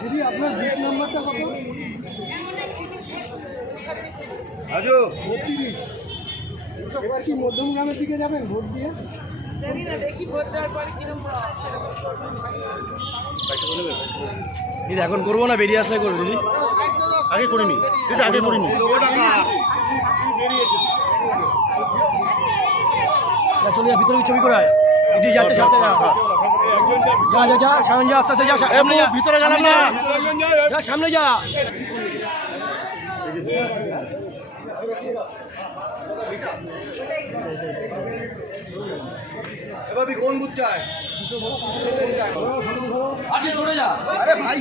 দিদি আপনার বুথ নাম্বারটা কত? আজও 32। এবার কি মধ্যমগ্রামের দিকে যাবেন ভোট দিয়ে? জানি না, দেখি ভোট দেওয়ার পরে কিরকম দিদি এখন করবো না, বেরিয়ে আসলে করবো দিদি। আগে করিনি দিদি, আগে করিনি। চলে যা, ভিতরে ছবি করায় দিদি যাচ্ছে, সাথে যা যা যা যা, সামনে যা, আস্তে আস্তে যা, সামনে যা, ভিতরে গেলাম না, যা সামনে যা। এবার কোন বুথ চায়? আচ্ছা সরে যা। আরে ভাই